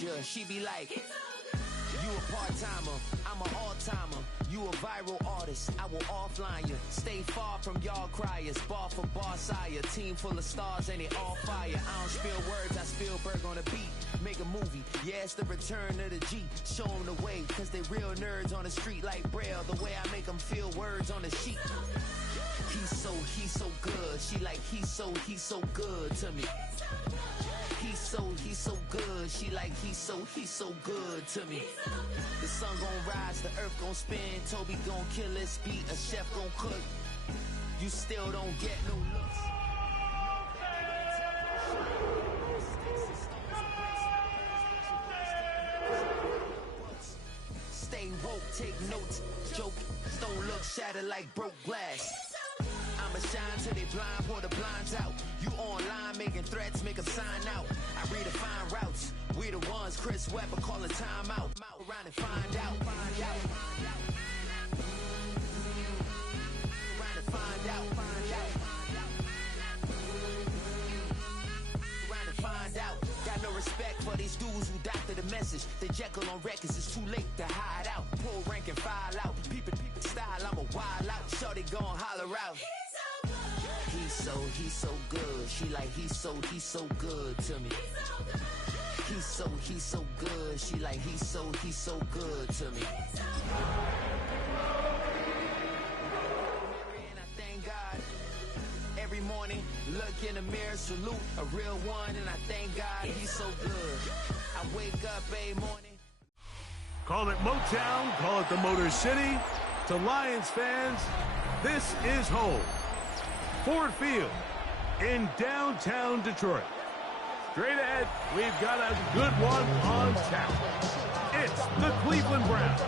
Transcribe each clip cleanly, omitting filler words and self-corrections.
Yeah, she be like, you a part-timer, I'm an all-timer. You a viral artist, I will offline you. Stay far from y'all criers, bar for bar sire. Team full of stars and they all fire. I don't spill words, I Spielberg on a beat. Make a movie, yeah, it's the return of the G. Show them the way, cause they real nerds on the street like Braille. The way I make them feel words on the sheet. He's so good. She like, he's so good to me. He's so good. She like, he's so good to me. The sun gon' rise, the earth gon' spin. Toby gon' kill this beat, a chef gon' cook. You still don't get no looks. Stay woke, take notes. Joke, don't look shattered like broke glass. I'ma shine till they blind, pour the blinds out. You online making threats, make them sign out. I redefine routes. We the ones Chris Webber calling time out. Around and find out. Around and find out. Around and find out. Got no respect for these dudes who doctor the message. The Jekyll on records, it's too late to hide out. Pull rank and file out. Peep style, I'm a wild out. Shorty gon' holler out. He's so good. She like, he's so good to me. He's so good. She like, he's so good to me. And I thank God. Every morning, look in the mirror, salute a real one, and I thank God he's so good. I wake up every morning. Call it Motown, call it the Motor City. To Lions fans, this is home. Ford Field in downtown Detroit. Straight ahead, we've got a good one on tap. It's the Cleveland Browns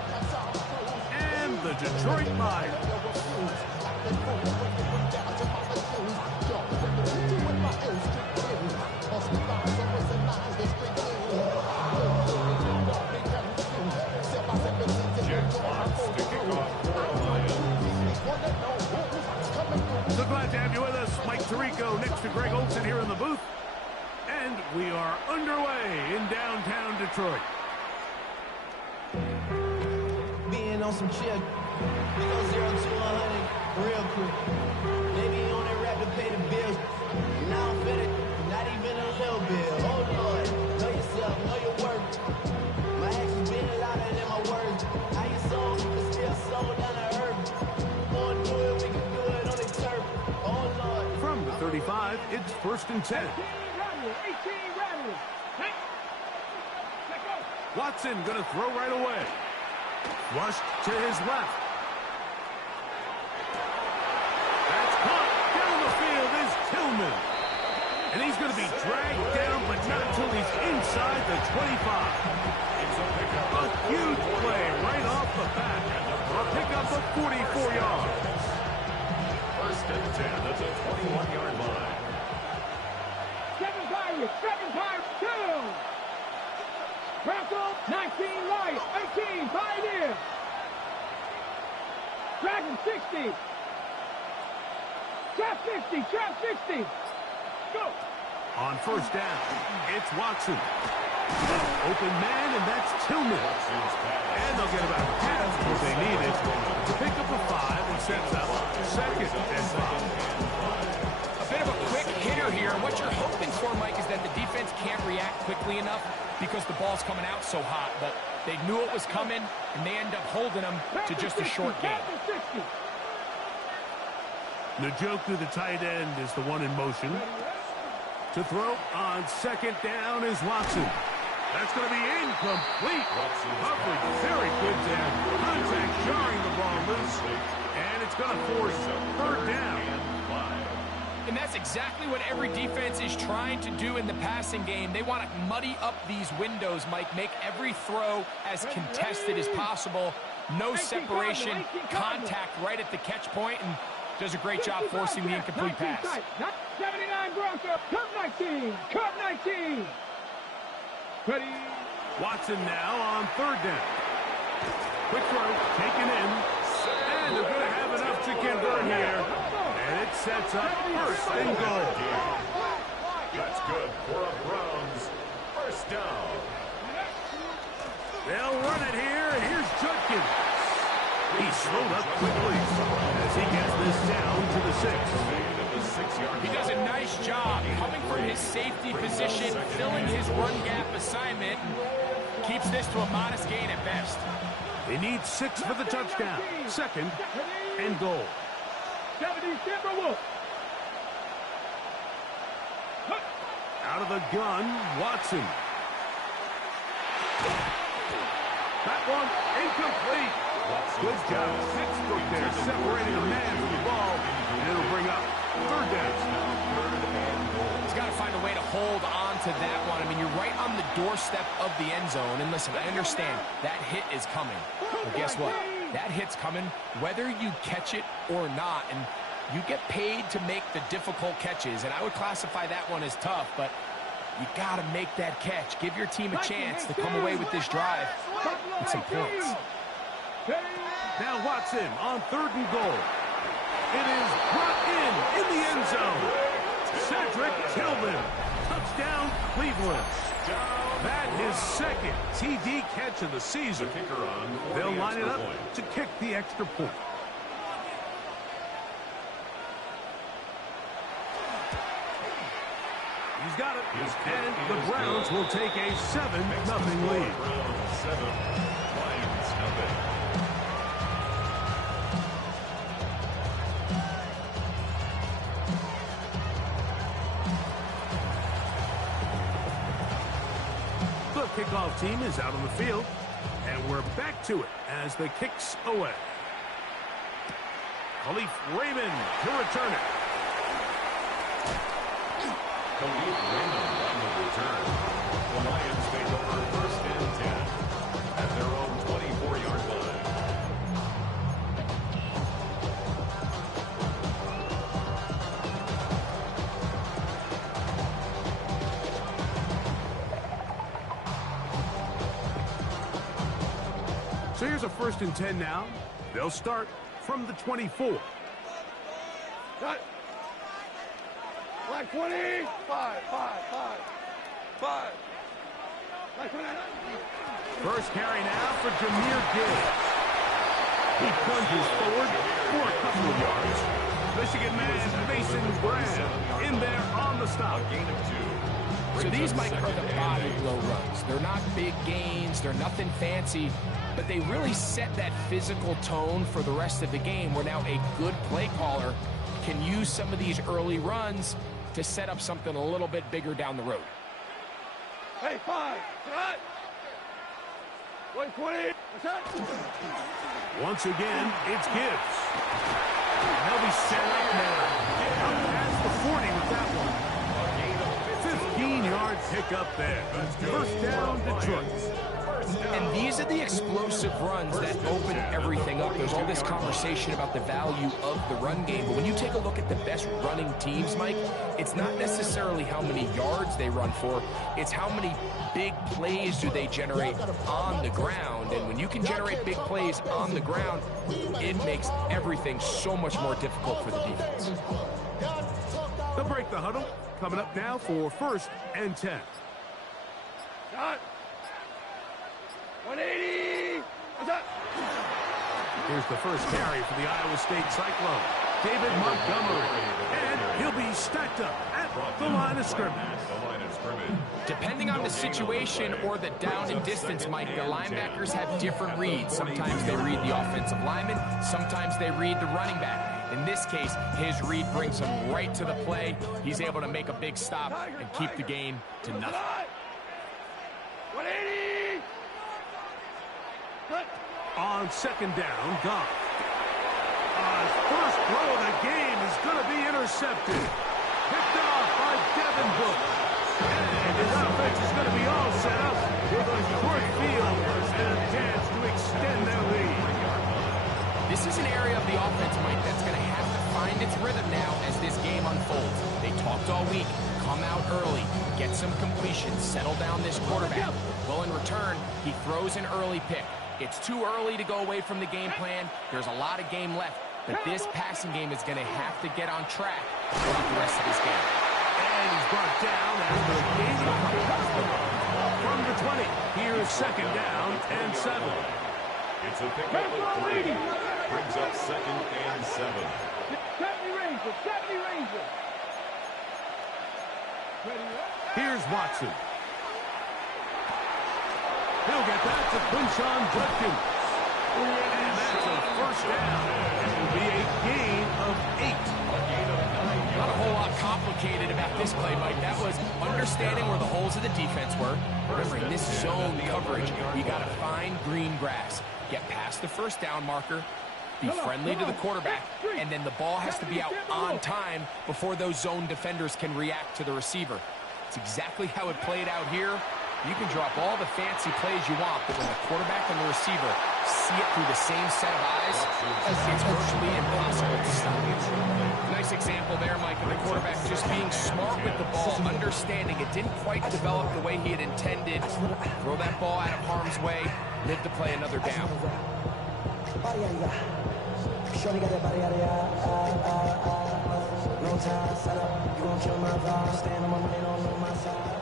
and the Detroit Lions. So glad to have you with us. Mike Tirico next to Greg Olson here in the booth. And we are underway in downtown Detroit. Being on some chill, we go 0 to 100 real quick. Maybe on that rap to pay the bills. Now I'm fitted, not even a little bit. Oh Lord, know yourself, know your worth. My actions being louder than my words. How you sold, but still sold down to earth. Wanna do it, we can do it on the turf. Oh Lord. From the 35, it's 1st and 10. 18 rattle. Hey. Watson gonna throw right away. Flushed to his left. That's caught. Down the field is Tillman. And he's going to be dragged down, but not until he's inside the 25. A huge play right off the bat. A pickup of 44 yards. 1st and 10 at the 21-yard line. 7 Pirates, 2. Crackle, 19 Lions, 18 Pioneers. Dragon 60. Trap 60. Go. On 1st down, it's Watson. Open man, and that's Tillman. And they'll get about half what they needed to pick up a 5 and sets up 2nd and 5. A bit of a quick hitter here. What you're hoping for, Mike, is that the defense can't react quickly enough because the ball's coming out so hot. But they knew it was coming, and they end up holding them to just a short game. Njoku, the tight end, is the one in motion. To throw on 2nd down is Watson. That's going to be incomplete. Coverage very good there. Contact jarring the ball loose. And it's going to force 3rd down. And that's exactly what every defense is trying to do in the passing game. They want to muddy up these windows, Mike, make every throw as contested as possible. No separation, contact right at the catch point, and does a great job forcing the incomplete pass. 79 Broncos, Cup 19. Ready. Watson now on 3rd down. Quick throw, taken in. And they're going to have enough to convert here. And it sets up 1st and goal. That's good for a Browns 1st down. They'll run it here, and here's Judkins. He's slowed up quickly as he gets this down to the 6. He does a nice job coming from his safety position, filling his run gap assignment, and keeps this to a modest gain at best. They need 6 for the touchdown. 2nd and goal. 70 Timberwolves. Out of the gun, Watson. That one incomplete. Good job. Pittsburgh there, separating a man from the ball, and it'll bring up 3rd down. He's got to find a way to hold on to that one. I mean, you're right on the doorstep of the end zone. And listen, I understand that hit is coming. But guess what? That hit's coming whether you catch it or not. And you get paid to make the difficult catches. And I would classify that one as tough, but you got to make that catch. Give your team a chance to come away with this drive with some points. Now Watson on 3rd and goal. It is brought in the end zone. Cedric Tillman. Touchdown, Cleveland. That is 2nd TD catch of the season. They'll line it up to kick the extra point. He's got it. And the Browns will take a 7-0 lead. The kickoff team is out on the field, and we're back to it as the kick's away. Khalif Raymond to return it. Khalif Raymond on the return. The Lions take over 1st and 10 at their own 24-yard line. So here's a 1st and 10 now. They'll start from the 24. Cut. Black 20. 5. Black 29. First carry now for Jahmyr Gibbs. He plunges forward for a couple of yards. Michigan man Mason Graham in there on the stop. Gain of 2. So these, Mike, are the body blow runs. They're not big gains. They're nothing fancy. But they really set that physical tone for the rest of the game where now a good play caller can use some of these early runs to set up something a little bit bigger down the road. Hey, 5. Cut. 120. Once again, it's Gibbs. They'll be set up now. Up past the 40 with that one. 15-yard pickup there. 1st down, Detroit. And these are the explosive runs that open everything up. There's all this conversation about the value of the run game, but when you take a look at the best running teams, Mike, it's not necessarily how many yards they run for, it's how many big plays do they generate on the ground. And when you can generate big plays on the ground, it makes everything so much more difficult for the defense. They'll break the huddle. Coming up now for 1st and 10. Cut. 180. Here's the first carry for the Iowa State Cyclone. David Montgomery. And he'll be stacked up at the line of scrimmage. Depending on the situation or the down and distance, Mike, the linebackers have different reads. Sometimes they read the offensive lineman. Sometimes they read the running back. In this case, his read brings him right to the play. He's able to make a big stop and keep the gain to nothing. 180. On 2nd down, Goff. His first throw of the game is going to be intercepted. Picked off by Devin Book. And his offense is going to be all set up with a short field and a chance to extend their lead. This is an area of the offense, Mike, that's going to have to find its rhythm now as this game unfolds. They talked all week. Come out early, get some completions, settle down this quarterback. Well, in return, he throws an early pick. It's too early to go away from the game plan. There's a lot of game left, but this passing game is going to have to get on track throughout the rest of this game. And he's brought down after the game. From the 20, here's second down and 7. It's a pickup of 3. Brings up second and 7. 70 Ranger, 70 Ranger. Here's Watson. He'll get that to Quinshon Judkins. And that's a first down. It will be a gain of 8. Not a whole lot complicated about this play, Mike. That was understanding where the holes of the defense were. Remember, in this zone coverage, you got to find green grass. Get past the first down marker, be friendly to the quarterback, and then the ball has to be out on time before those zone defenders can react to the receiver. It's exactly how it played out here. You can drop all the fancy plays you want, but when the quarterback and the receiver see it through the same set of eyes, it's virtually impossible to stop it. Nice example there, Mike, of the quarterback just being smart with the ball, understanding it didn't quite develop the way he had intended. Throw that ball out of harm's way, live to play another down. Shorty got that body out of no time, set up, you gon' kill my vibe. Stand on my money, don't know my side.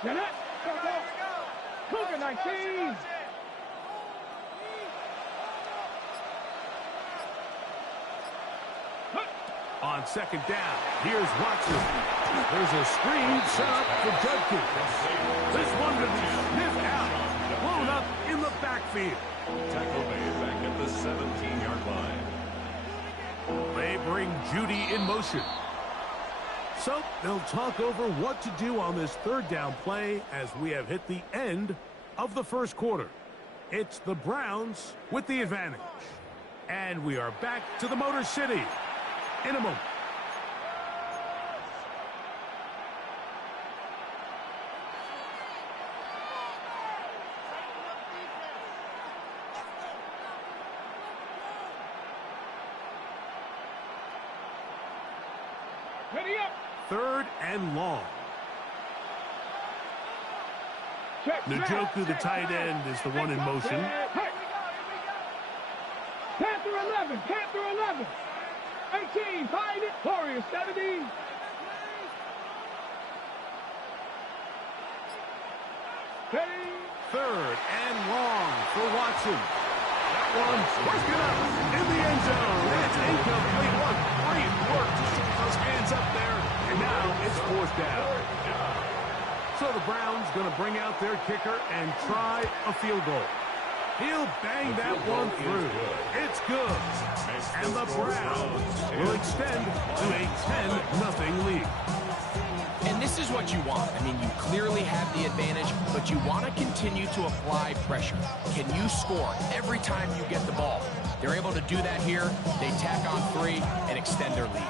Get it. Go. Cougar 19. On second down, here's Watson. There's a screen set up for Judkins. This one to be sniffed out, blown up in the backfield. Tackle made back at the 17-yard line. They bring Judy in motion. So they'll talk over what to do on this third down play as we have hit the end of the first quarter. It's the Browns with the advantage. And we are back to the Motor City in a moment. Ready up. Third and long. Njoku, the tight end, is the one in motion. Hey. Panther 11, Panther 11. 18, find it. Warrior 70. Ready. Third and long for Watson. That one working up in the end zone. It's incomplete. What great work to keep those hands up there. And now it's fourth down. So the Browns going to bring out their kicker and try a field goal. He'll bang that one through. It's good. And the Browns will extend to a 10-0 lead. And this is what you want. I mean, you clearly have the advantage, but you want to continue to apply pressure. Can you score every time you get the ball? They're able to do that here. They tack on 3 and extend their lead.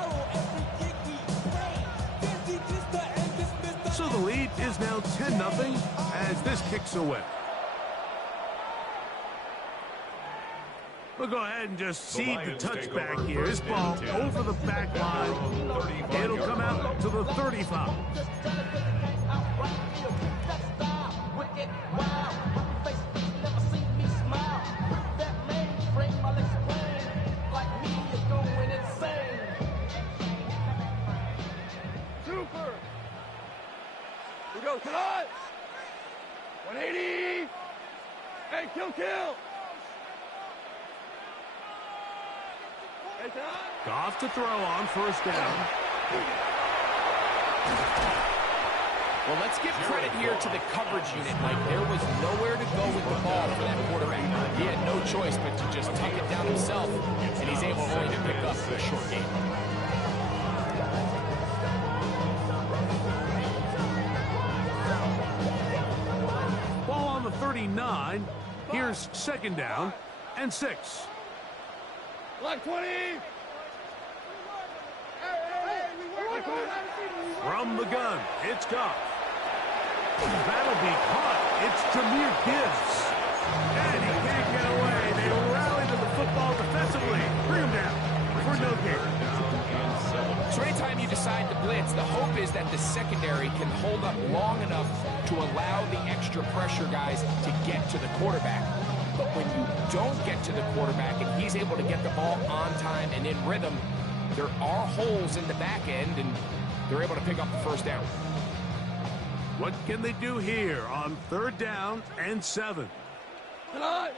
So the lead is now 10-0 as this kicks away. We'll go ahead and just cede the touchback here. This ball over the back line. It'll come out to the 35. Super. We go tonight. 180. Hey, kill. Goff to throw on first down. Well, let's give credit here to the coverage unit, Mike. There was nowhere to go with the ball for that quarterback. He had no choice but to just tuck it down himself, and he's able only to pick up a short gain. Ball on the 39. Here's second down and 6. Like 20. From the gun, it's Goff. That'll be caught. It's Jahmyr Gibbs. And he can't get away. They rally to the football defensively. Bring him down for no gain. So anytime you decide to blitz, the hope is that the secondary can hold up long enough to allow the extra pressure guys to get to the quarterback. But when you don't get to the quarterback and he's able to get the ball on time and in rhythm, there are holes in the back end, and they're able to pick up the first down. What can they do here on 3rd down and 7? Tonight.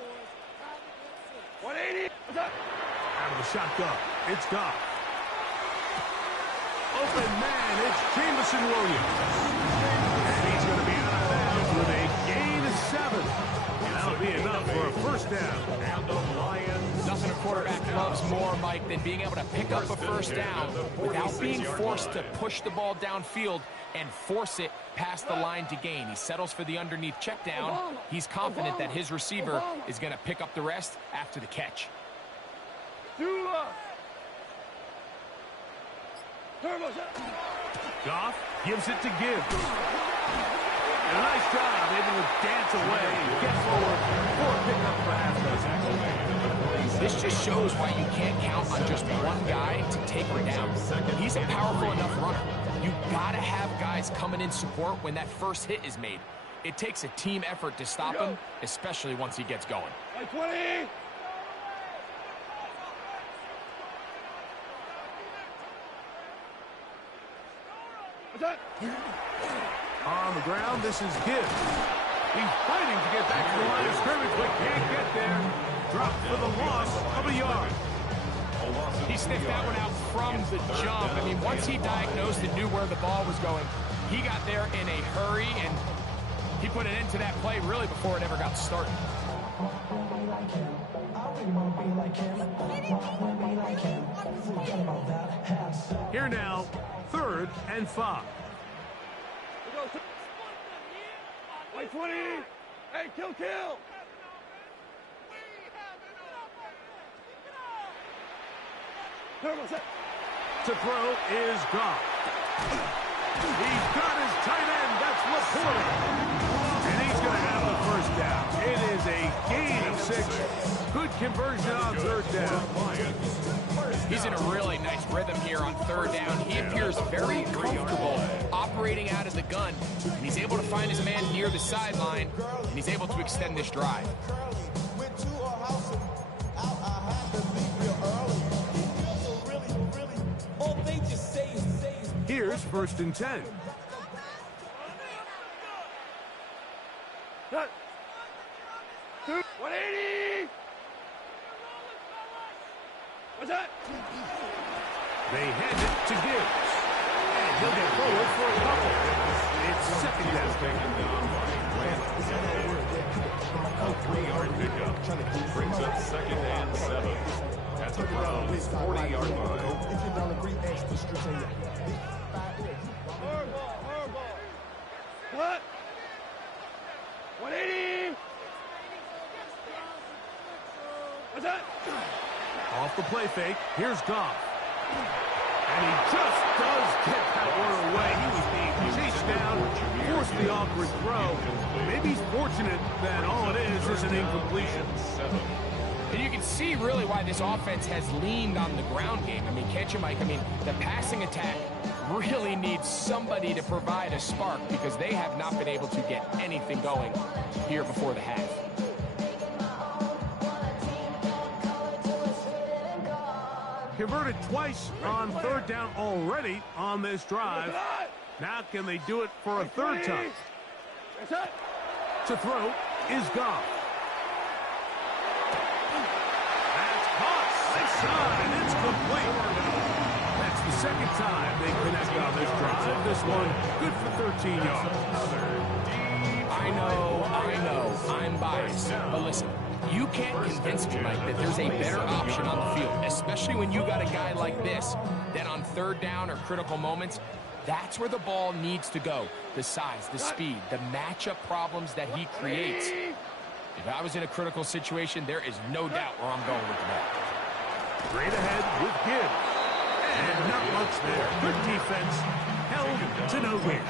180. Out of the shotgun, it's Goff. Open man, it's Jameson Williams. And he's going to be out of bounds with a gain of 7. And that'll be enough for a 1st down. And the Lions. Nothing a quarterback loves more, Mike, than being able to pick up a 1st down without being forced to push the ball downfield and force it past the line to gain. He settles for the underneath check down. He's confident that his receiver is going to pick up the rest after the catch. Goff gives it to Gibbs. And a nice job, able to dance away, get forward, for a pickup for half-dozen. This just shows why you can't count on just one guy to take him down. He's a powerful enough runner. You gotta have guys coming in support when that first hit is made. It takes a team effort to stop him, especially once he gets going. 20. On the ground, this is Gibbs. He's fighting to get back to the line of scrimmage, but can't get there. Dropped for the loss of a yard. He sniffed that one out from the jump. I mean, once he diagnosed and knew where the ball was going, he got there in a hurry, and he put an end to that play really before it ever got started. Here now, 3rd and 5. 20. Hey, kill. To throw is Goff. He's got his tight end. That's Laporta. And he's going to have the 1st down. It is a gain of 6. Good conversion on 3rd down. He's in a really nice rhythm here on 3rd down. He appears very comfortable operating out of the gun, and he's able to find his man near the sideline, and he's able to extend this drive. Here's 1st and 10. Cut. 180. What's that? They hand it to Gibbs. And he'll get forward for a couple. It's 2nd down. Taken down by Grant. A 3-yard pickup. Brings up 2nd and 7. That's a Browns 40-yard line. Horrible. Cut. 180. What's that? Off the play fake, here's Goff. And he just does get that one away. He was being chased down, forced the awkward throw. Maybe he's fortunate that all it is an incompletion. And you can see really why this offense has leaned on the ground game. I mean, can't you, Mike? I mean, the passing attack really needs somebody to provide a spark because they have not been able to get anything going here before the half. Converted twice on 3rd down already on this drive. Now can they do it for a 3rd time? To throw is Goff. That's caught. Side. It's complete. That's the 2nd time they connect on this drive. This one good for 13 yards. I know, I'm biased. But listen, you can't convince me, Mike, that there's a better option on the field, especially when you got a guy like this, that on 3rd down or critical moments, that's where the ball needs to go. The size, the speed, the matchup problems that he creates. If I was in a critical situation, there is no doubt where I'm going with the ball. Straight ahead with Gibbs. And not much there. Good defense. Held to no win.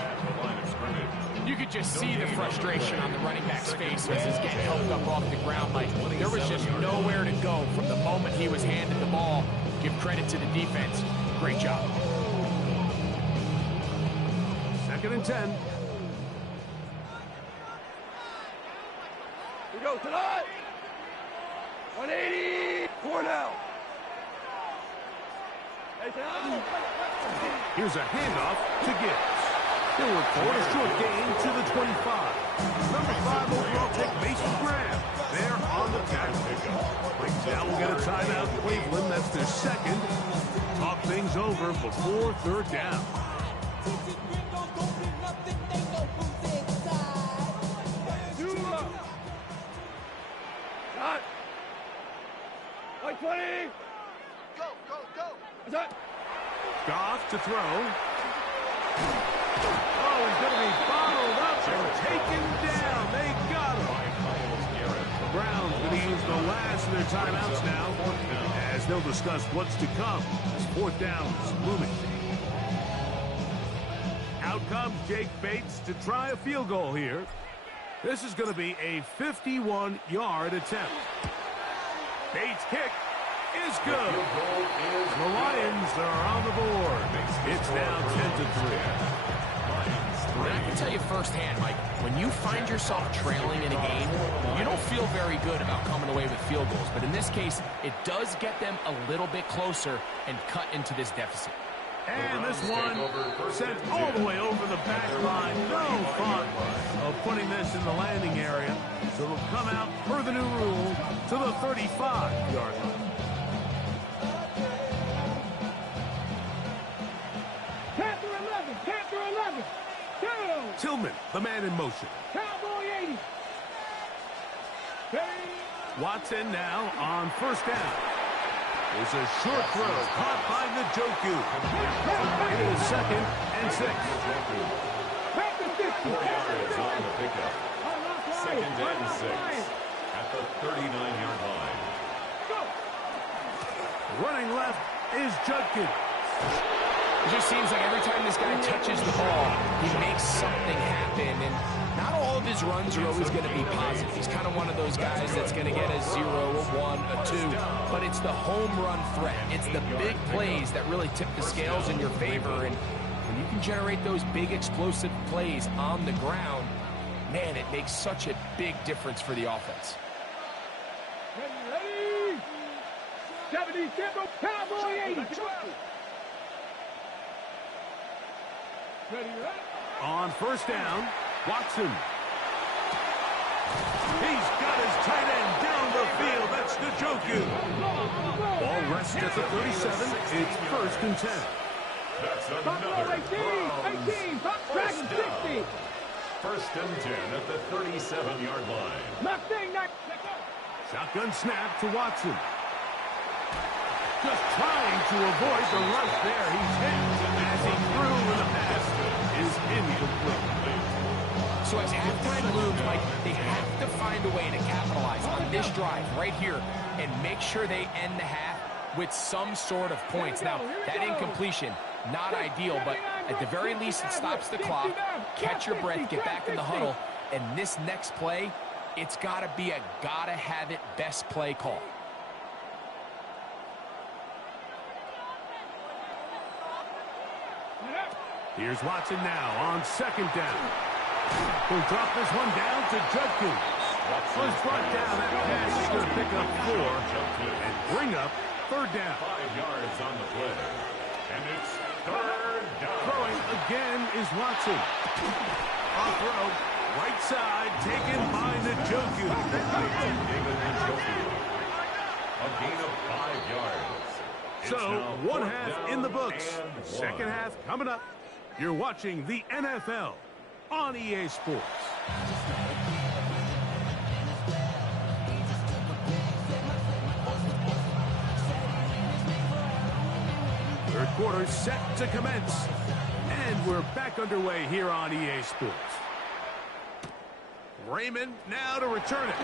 You could just see the frustration on the running back's face as he's getting helped up off the ground. Like, there was just nowhere to go from the moment he was handed the ball. Give credit to the defense. Great job. 2nd and 10. We go tonight. 180. 4 now. Here's a handoff to Gibbs. He'll record a short gain to the 25. Number 5 overall pick, Mason Graham. They're on the tackle. Now we'll get a timeout, Cleveland. That's their second. Talk things over before third down. Cut. Like 20. Go, go, go. That's it. Goff to throw. Oh, he's going to be bottled up and taken down. They got him. The Browns going to use the last of their timeouts now, as they'll discuss what's to come as fourth down is looming. Out comes Jake Bates to try a field goal here. This is going to be a 51-yard attempt. Bates' kick is good. The Lions are on the board. It's now 10-3. And I can tell you firsthand, Mike, when you find yourself trailing in a game, you don't feel very good about coming away with field goals. But in this case, it does get them a little bit closer and cut into this deficit. And this one sent all the way over the back line. No fun of putting this in the landing area. So it'll come out per the new rule to the 35-yard line. Capture 11. Tillman, the man in motion. Cowboy 80. Watson now on first down. There's a short throw caught by Njoku. It is 2nd and 6. 4 yards on the pickup. 2nd and 6 at the 39-yard line. Running left is Judkins. It just seems like every time this guy touches the ball, he makes something happen. And not all of his runs are always going to be positive. He's kind of one of those guys that's going to get a 0, a 1, a 2. But it's the home run threat. It's the big plays that really tip the scales in your favor. And when you can generate those big explosive plays on the ground, man, it makes such a big difference for the offense. Ready. 70 Cowboy 80. Ready. On first down, Watson. He's got his tight end down the field. That's Njoku. Ball rests at the 37. It's 1st and 10. That's another 18. Dragon 60. 1st and 10 at the 37-yard line. Nothing. Shotgun snap to Watson. Just trying to avoid the rush there. He's hit as he threw with the pass is incomplete. So as halftime looms, Mike, they have to find a way to capitalize on this drive right here and make sure they end the half with some sort of points. Now, that incompletion, not ideal, but at the very least, it stops the clock. Catch your breath, get back in the huddle, and this next play, it's got to be a gotta-have-it best play call. Here's Watson now on 2nd down. He'll drop this one down to Judkins. Was brought down. That pass is going to pick up 4 and bring up 3rd down. 5 yards on the play. And it's 3rd down. Throwing again is Watson. Off throw, right side, taken by Njoku. David Njoku. A gain of 5 yards. So, 1 half in the books. 2nd half coming up. You're watching the NFL on EA Sports. Third quarter set to commence. And we're back underway here on EA Sports. Raymond now to return it.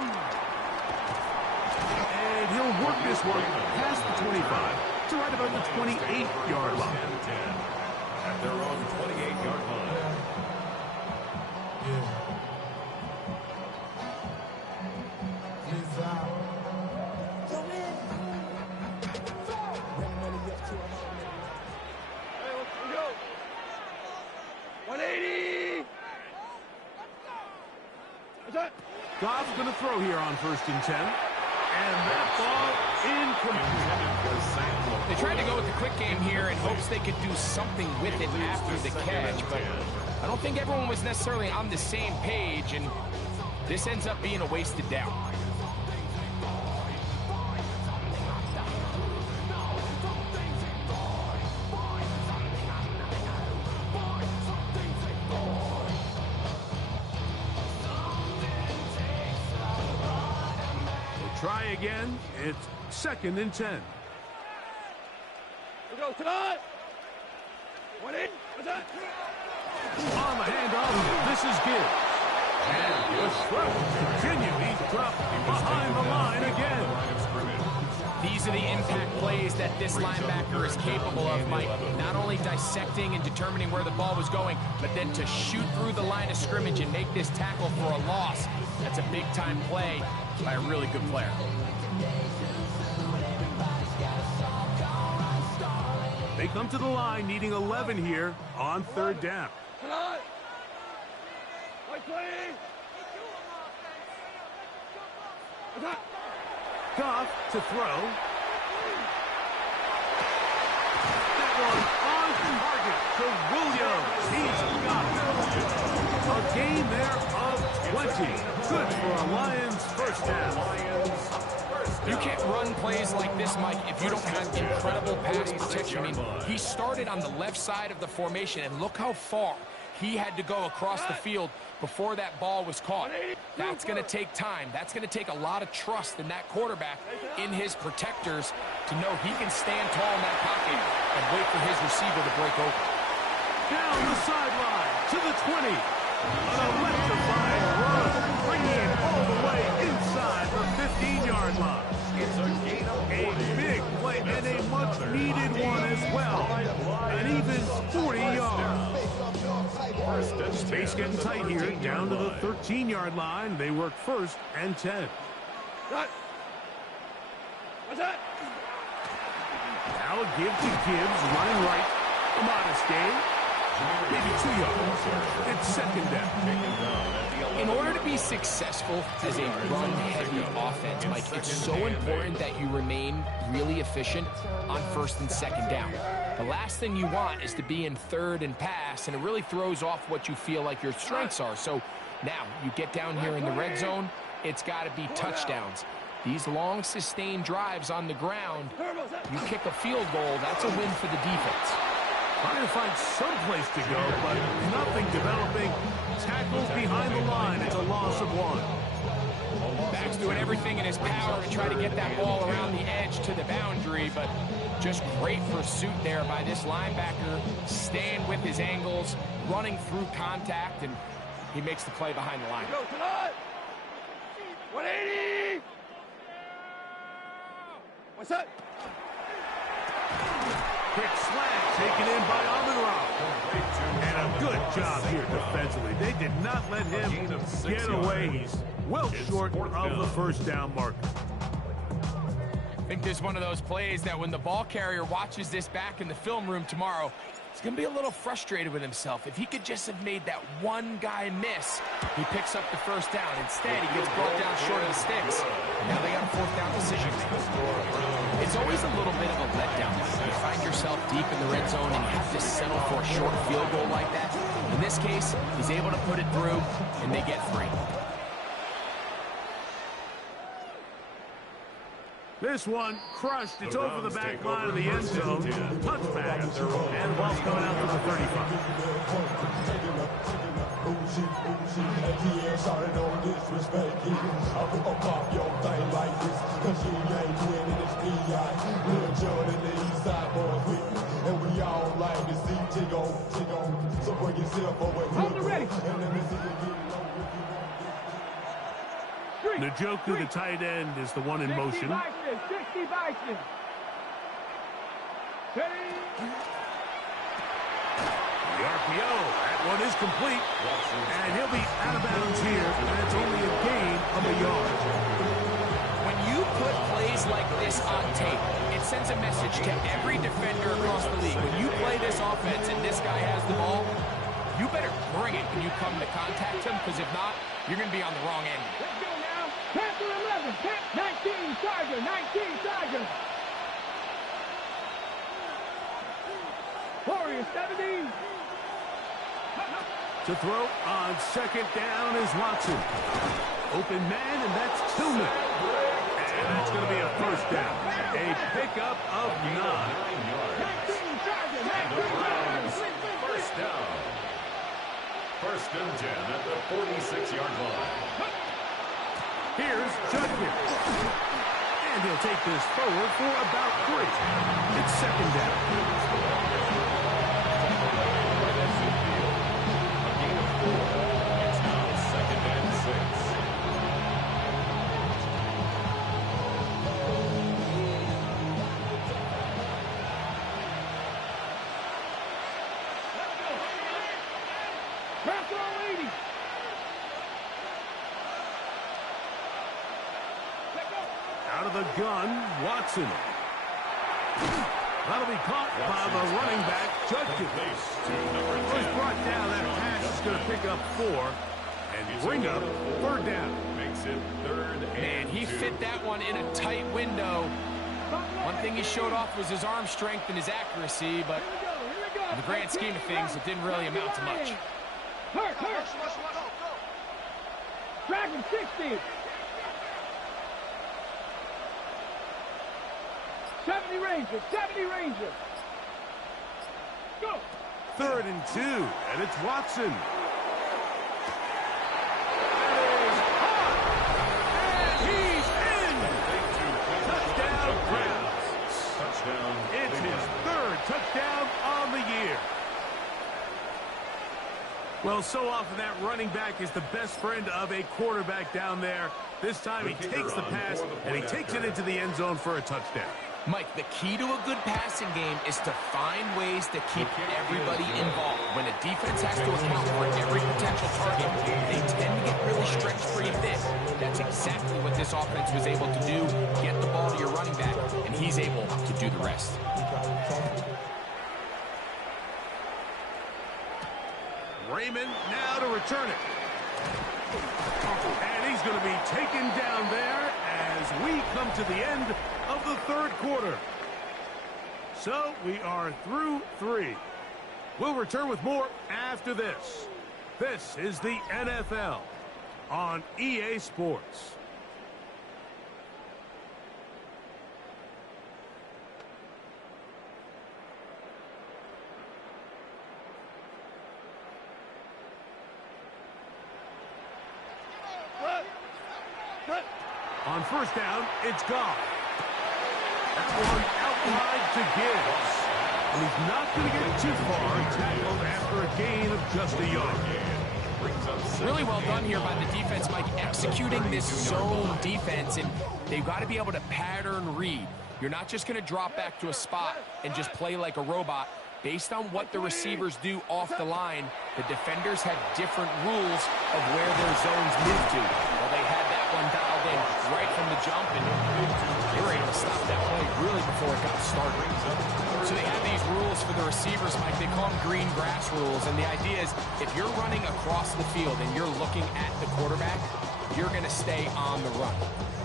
And he'll work this one past the 25 to right about the 28-yard line. At their own 28-yard line. Hey, let's go. 180. What's that? Goff's going to throw here on 1st and 10. And that ball incomplete. For Sam They tried to go with the quick game here in hopes they could do something with it after the catch, but I don't think everyone was necessarily on the same page, and this ends up being a wasted down. Try again. It's 2nd and 10. We go tonight. One in. What's that? On the handoff, this is Gibbs. And the throw continue. He's dropped behind the line again. These are the impact plays that this linebacker is capable of, Mike. Not only dissecting and determining where the ball was going, but then to shoot through the line of scrimmage and make this tackle for a loss. That's a big-time play by a really good player. They come to the line needing 11 here on 3rd down. Goff to throw. That one on target to Williams. He's got it. A gain there of 20. Good for a Lions first down. You can't run plays like this, Mike, if you don't have incredible pass protection. I mean, he started on the left side of the formation, and look how far he had to go across the field before that ball was caught. That's going to take time. That's going to take a lot of trust in that quarterback, in his protectors, to know he can stand tall in that pocket and wait for his receiver to break open. Down the sideline to the 20. An electrifying run, bringing it all the way inside the 15-yard line. It's a gain of a big play and a much-needed one as well. And even 40 yards. Space getting tight here, down to the 13-yard line. They work 1st and 10. What's that? Now a give to Gibbs, running right. A modest gain. Maybe 2 yards. It's 2nd down. In order to be successful as a run-heavy offense, Mike, it's so important that you remain really efficient on 1st and 2nd down. The last thing you want is to be in 3rd and pass, and it really throws off what you feel like your strengths are. So now you get down here in the red zone, it's got to be touchdowns. These long, sustained drives on the ground, you kick a field goal, that's a win for the defense. Trying to find some place to go, but nothing developing. Tackles behind the line. It's a loss of 1. Back's doing everything in his power to try to get that ball around the edge to the boundary, but just great pursuit there by this linebacker, staying with his angles, running through contact, and he makes the play behind the line. Go tonight. 180. What's that? Quick slant taken in by Amon-Ra. And a good job here defensively. They did not let him get away. He's well short of the 1st down marker. I think this is one of those plays that when the ball carrier watches this back in the film room tomorrow, he's going to be a little frustrated with himself. If he could just have made that one guy miss, he picks up the 1st down. Instead, he gets brought down short of the sticks. And now they got a 4th down decision. It's always a little bit of a letdown. You find yourself deep in the red zone and you have to settle for a short field goal like that. In this case, he's able to put it through, and they get 3. This one crushed. It's over the back line of the end zone. Touchback. And ball's coming out to the 35. Hold it ready. Njoku, the tight end, is the one in motion. 60 Bison. The RPO, that one is complete. And he'll be out of bounds here, and it's only a gain of a yard. When you put plays like this on tape, it sends a message to every defender across the league. When you play this offense and this guy has the ball, you better bring it when you come to contact him, because if not, you're going to be on the wrong end. Let's go now. Panther 11, 19, Tiger, 19, Tiger. Warriors, 17. To throw on second down is Watson. Open man, and that's Tillman. And that's going to be a first down. A pickup of 9. First down. First and 10 at the 46-yard line. Here's Judkins. And he'll take this forward for about 3. It's second down. It's now second and 6. Press all 80. Out of the gun, Watson. That'll be caught by the running back, Judkins. Was brought down. That pass is going to pick up 4 and bring up third down. Makes it third Man, and he 2. fit that one in a tight window. One thing he showed off was his arm strength and his accuracy, but in the grand scheme of things, it didn't really amount to much. Hurt. Go. Dragon 60. 70 Rangers. Go. Third and 2, and it's Watson. Touchdown. It's his third touchdown on the year. Well, so often that running back is the best friend of a quarterback down there. This time he takes the pass and he takes it into the end zone for a touchdown. Mike, the key to a good passing game is to find ways to keep everybody involved. When a defense has to account for every potential target, they tend to get really stretched pretty thin. That's exactly what this offense was able to do. Get the ball to your running back, and he's able to do the rest. Raymond now to return it. And he's going to be taken down there as we come to the end of the third quarter. So we are through 3. We'll return with more after this. This is the NFL on EA Sports. On first down, it's Goff. That one outside to Gibbs. And he's not going to get too far, tackled after a gain of just a yard. Really well done here by the defense, Mike, executing this zone defense, and they've got to be able to pattern read. You're not just going to drop back to a spot and just play like a robot. Based on what the receivers do off the line, the defenders have different rules of where their zones move to. Well, they had that one dialed in right from the jump, and they were able to stop that play really before it got started. So they have these rules for the receivers, Mike. They call them green grass rules, and the idea is if you're running across the field and you're looking at the quarterback, you're going to stay on the run.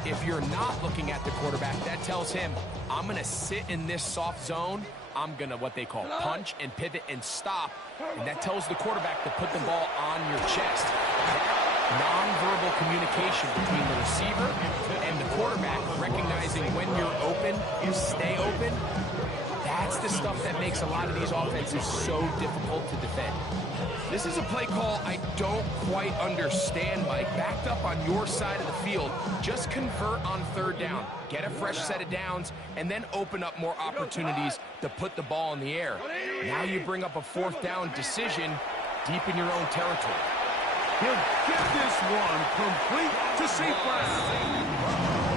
If you're not looking at the quarterback, that tells him, I'm going to sit in this soft zone. I'm going to what they call punch and pivot and stop. And that tells the quarterback to put the ball on your chest. Non-verbal communication between the receiver and the quarterback, recognizing when you're open, you stay open. That's the stuff that makes a lot of these offenses so difficult to defend. This is a play call I don't quite understand, Mike. Backed up on your side of the field, just convert on third down. Get a fresh set of downs, and then open up more opportunities to put the ball in the air. Now you bring up a fourth down decision deep in your own territory. He'll get this one complete to St. Brown.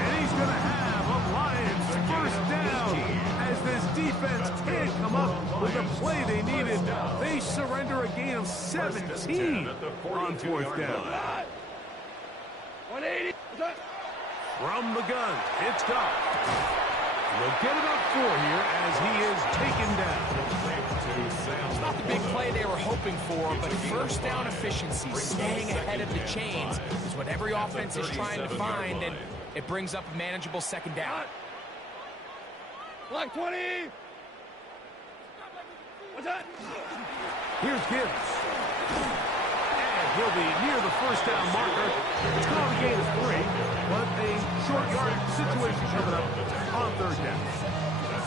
And he's going to have a Lions first down. As this defense can't come up with the play they needed, they surrender a gain of 17 on fourth down. 180. From the gun, it's Goff. They'll get about 4 here as he is taken down. It's not the big play they were hoping for, but first down efficiency, staying ahead of the chains, is what every offense is trying to find, and it brings up a manageable second down. Black 20. Here's Gibbs. And he'll be near the first down marker. It's called a gain of 3, but a short yardage situation coming up on third down.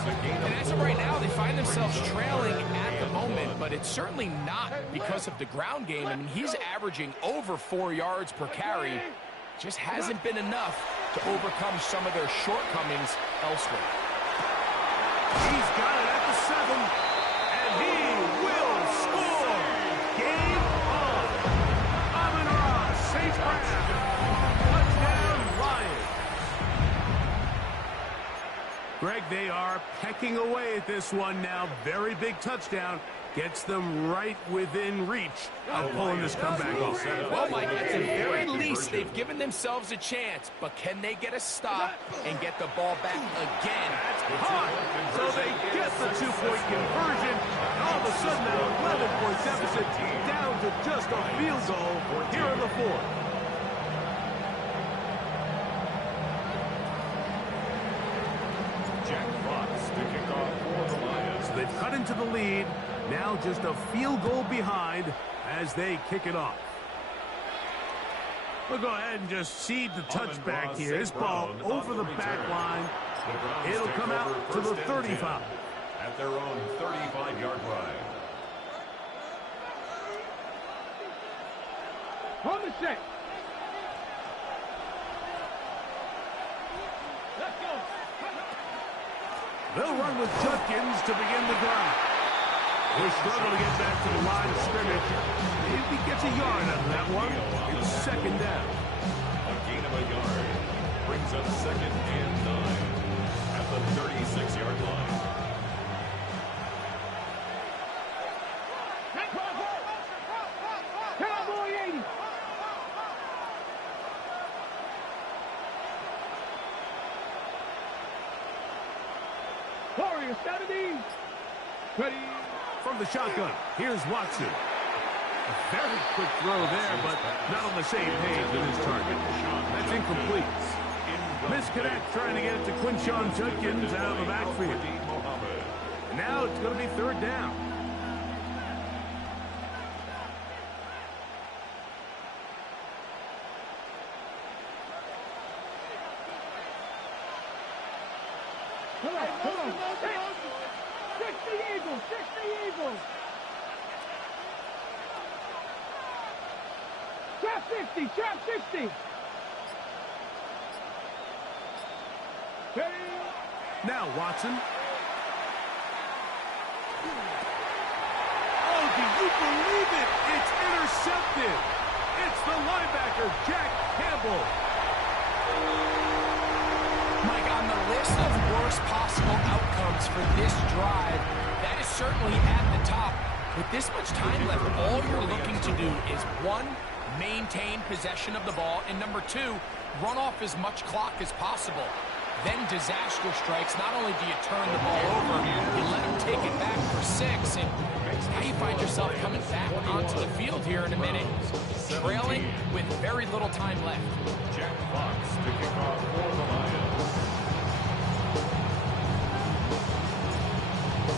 And as of right now, they find themselves trailing at the moment, but it's certainly not because of the ground game. I mean, he's averaging over 4 yards per carry. Just hasn't been enough to overcome some of their shortcomings elsewhere. He's got it at the 7, and he will score. Game on. Amon-Ra St. Brown. Touchdown, Lions. Greg, they are pecking away at this one now. Very big touchdown. Gets them right within reach of pulling this comeback off. Well, Mike, at the very least, they've given themselves a chance, but can they get a stop and get the ball back again? Hot. So they get the 2-point conversion. All of a sudden, an 11-point deficit down to just a field goal here in the fourth. Jack Fox to kick off for the Lions. They've cut into the lead. Now just a field goal behind as they kick it off. We'll go ahead and just seed the touchback here. This ball over the back line. It'll come out to the 35. At their own 35-yard line. On the set. Let's go. They'll run with Judkins to begin the drive. They struggle to get back to the line of scrimmage. If he gets a yard out of that one, it's second down. A gain of a yard brings up 2nd and 9 at the 36-yard line. Cowboy 80. Warrior 70. Ready. From the shotgun, here's Watson. A very quick throw there, but not on the same page with his target. That's incomplete. Misconnect trying to get it to Quinshon Judkins out of the backfield. Now it's going to be third down. Come on. 60 Eagles. Trap 60. Now Watson. Oh, do you believe it? It's intercepted. It's the linebacker, Jack Campbell. Mike, on the list of worst possible outcomes for this drive, that is certainly at the top. With this much time left, all you're looking to do is, 1, maintain possession of the ball, and number 2, run off as much clock as possible. Then disaster strikes. Not only do you turn the ball over, you let them take it back for 6, and now you find yourself coming back onto the field here in a minute, trailing with very little time left. Jack Fox to kick off for the Lions.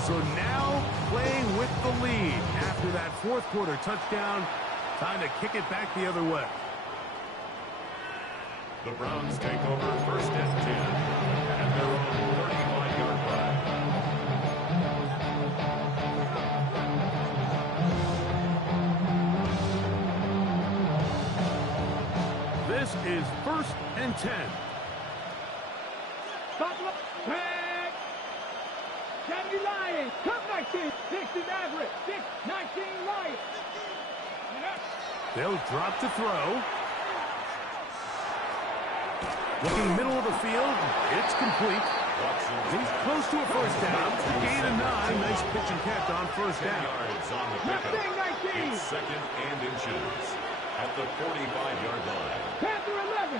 So now playing with the lead after that fourth quarter touchdown. Time to kick it back the other way. The Browns take over 1st and 10 at their own 35-yard line. This is 1st and 10. Buffalo. Back. 70 Lions. Come 19. 60 Maverick. 19 Lions. They'll drop to throw. Looking middle of the field. It's complete. He's close to a first down. Gain of 9. Nice pitch and catch on first down. Yards on the pickup. It's 2nd and inches at the 45-yard line. Panther 11.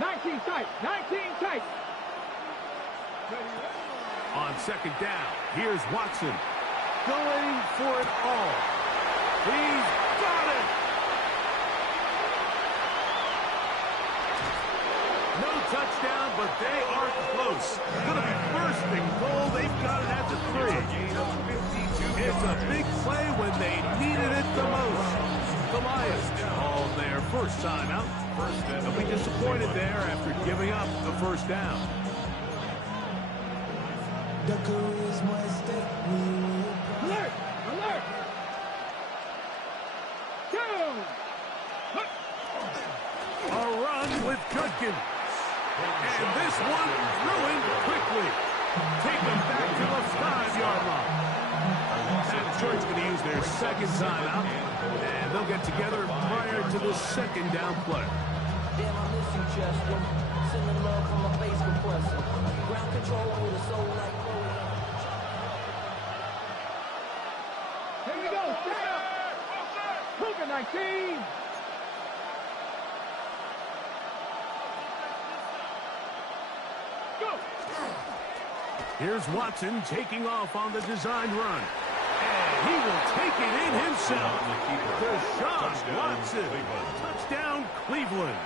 19 tight. On second down, here's Watson. Going for it all. He's got it. No touchdown, but they are close. Going to be 1st First and goal, they've got it at the 3. It's a big play when they needed it the most. The Lions call their first timeout. They'll be disappointed there after giving up the first down. Alert! Alert! A run with Judkins. And this one ruined quickly. Take them back to the 5-yard line. And Detroit's going to use their second timeout. And they'll get together prior to the second down play. Damn, I miss you, Chester. Sending love from my face compressor. Ground control with a soul like Here we go. Set up. Cougar 19. Go. Here's Watson taking off on the designed run. And he will take it in himself. Deshaun Watson. Touchdown, Cleveland.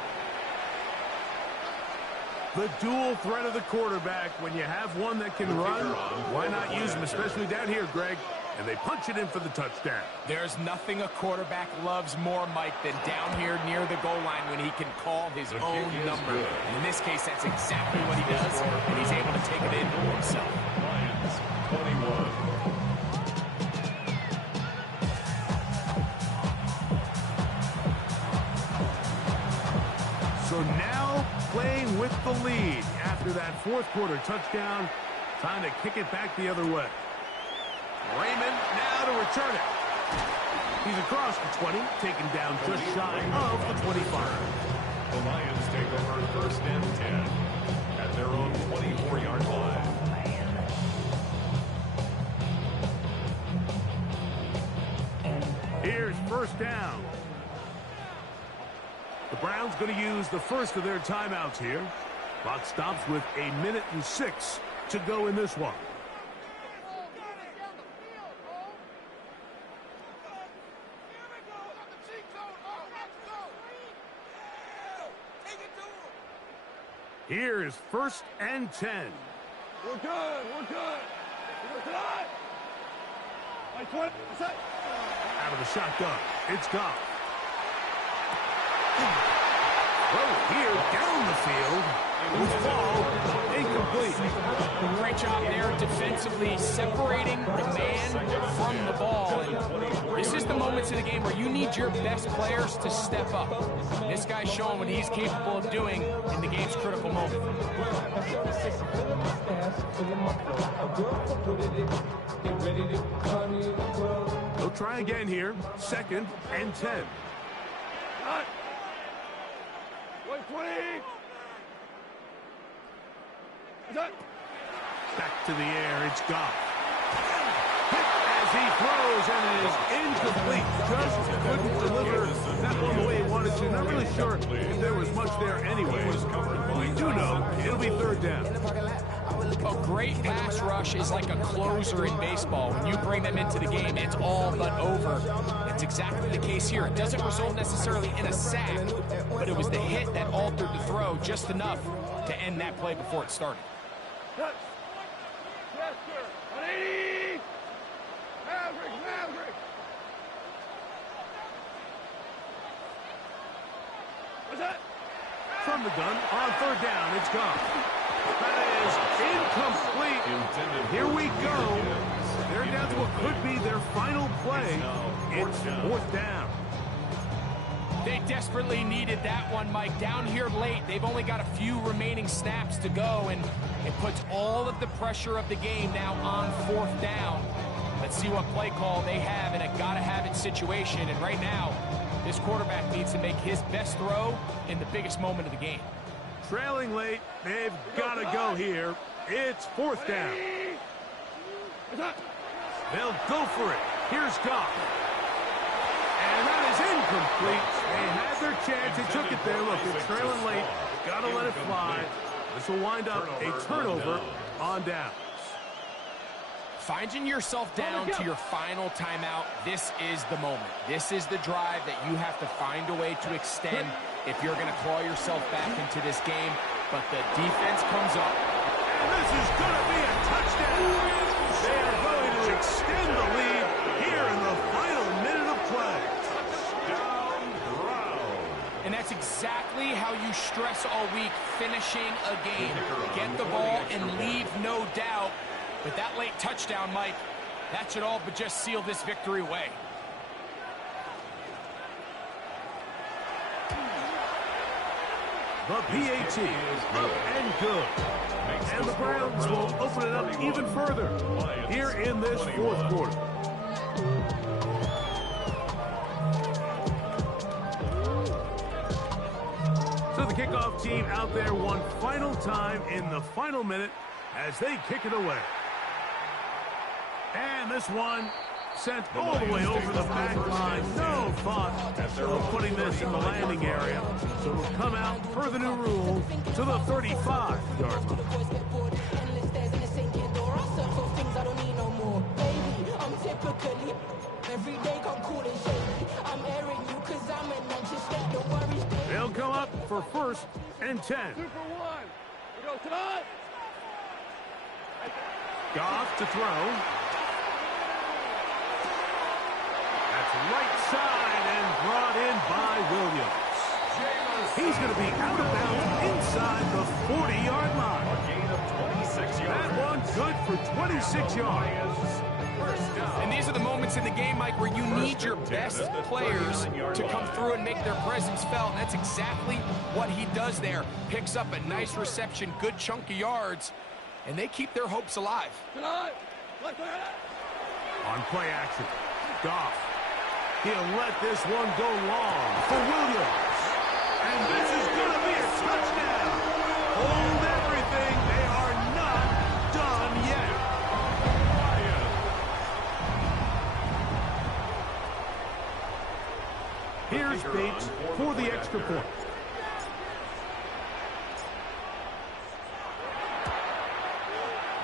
The dual threat of the quarterback. When you have one that can run, why not use him, especially down here, Greg? And they punch it in for the touchdown. There's nothing a quarterback loves more, Mike, than down here near the goal line when he can call his own number. And in this case, that's exactly what he does, and he's able to take it in himself. Lions, 21. So now playing with the lead after that fourth quarter touchdown. Time to kick it back the other way. Raymond now to return it. He's across the 20, taken down just shy of the 25. The Lions take over first and 10 at their own 24-yard line. Here's first down. The Browns going to use the first of their timeouts here. Clock stops with 1:06 to go in this one. Here's first and 10. We're good. We're good. We're good. Like 20. Out of the shotgun. It's Goff. Throw here down the field. With ball incomplete. Great job there defensively, separating the man from the ball. And this is the moments of the game where you need your best players to step up. And this guy's showing what he's capable of doing in the game's critical moment. They'll try again here. Second and 10. Cut. 120. Back to the air. It's Goff. Hit as he throws, and it is incomplete. Just couldn't deliver that one the way he wanted to. Not really sure if there was much there anyways. We do know it'll be third down. A great pass rush is like a closer in baseball. When you bring them into the game, it's all but over. That's exactly the case here. It doesn't result necessarily in a sack, but it was the hit that altered the throw just enough to end that play before it started. Yes, sir. 180. Maverick. What's that? From the gun, on third down, it's Goff. That is incomplete. Here we go. They're down to what could be their final play. It's fourth down. They desperately needed that one, Mike. Down here late, they've only got a few remaining snaps to go, and it puts all of the pressure of the game now on fourth down. Let's see what play call they have in a gotta-have-it situation, and right now, this quarterback needs to make his best throw in the biggest moment of the game. Trailing late, they've got to go here. It's fourth down. They'll go for it. Here's Goff. And that is incomplete. They had their chance. They took it there. Look, they're trailing late. Got to let it fly. This will wind up a turnover on downs. Finding yourself down to your final timeout, this is the moment. This is the drive that you have to find a way to extend if you're going to claw yourself back into this game. But the defense comes up. And this is going to be a touchdown. They are going to extend the lead here in the final minute of play. Touchdown, Brown. And that's exactly how you stress all week, finishing a game. Get the ball and leave no doubt. But that late touchdown, Mike, that should all but just seal this victory away. The PAT up and good. And the Browns will open it up even further here in this fourth quarter. So the kickoff team out there one final time in the final minute as they kick it away. And this one sent all the way over the back line. No thought of putting this in the landing area. So it'll come out per the new rule to the 35-yard line. They'll come up for 1st and 10. 2 for 1. We go tonight. Goff to throw. That's right side and brought in by Williams. He's going to be out of bounds inside the 40-yard line. A gain of 26 yards. That one good for 26 yards. First down. And these are the moments in the game, Mike, where you need your best players to come through and make their presence felt. And that's exactly what he does there. Picks up a nice reception, good chunk of yards, and they keep their hopes alive. Tonight. Left hand. On play action, Goff. He'll let this one go long for Williams. And this is going to be a touchdown. Hold everything. They are not done yet. Here's Bates for the extra point.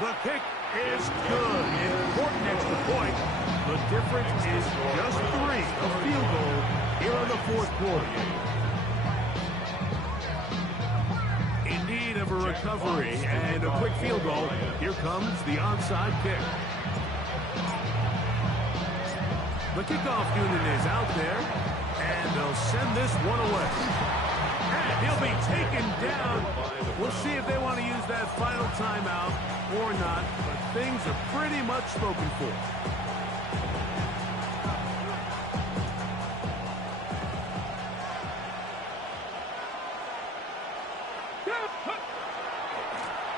The kick is good. Important extra point. The difference is just 3, a field goal here in the fourth quarter. In need of a recovery and a quick field goal, here comes the onside kick. The kickoff unit is out there, and they'll send this one away. And he'll be taken down. We'll see if they want to use that final timeout or not, but things are pretty much spoken for.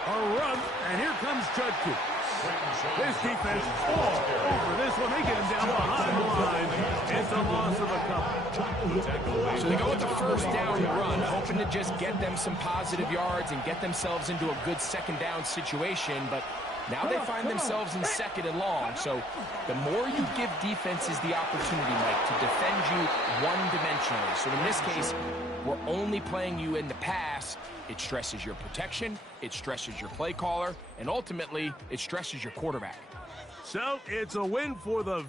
A run, and here comes Judkins. This defense all over this one. They get him down behind the line. It's a loss of a couple. So they go with the first down run, hoping to just get them some positive yards and get themselves into a good second down situation, but now they find themselves in 2nd and long. So the more you give defenses the opportunity, Mike, to defend you one-dimensionally. So in this case, we're only playing you in the pass. It stresses your protection, it stresses your play caller, and ultimately, it stresses your quarterback. So it's a win for the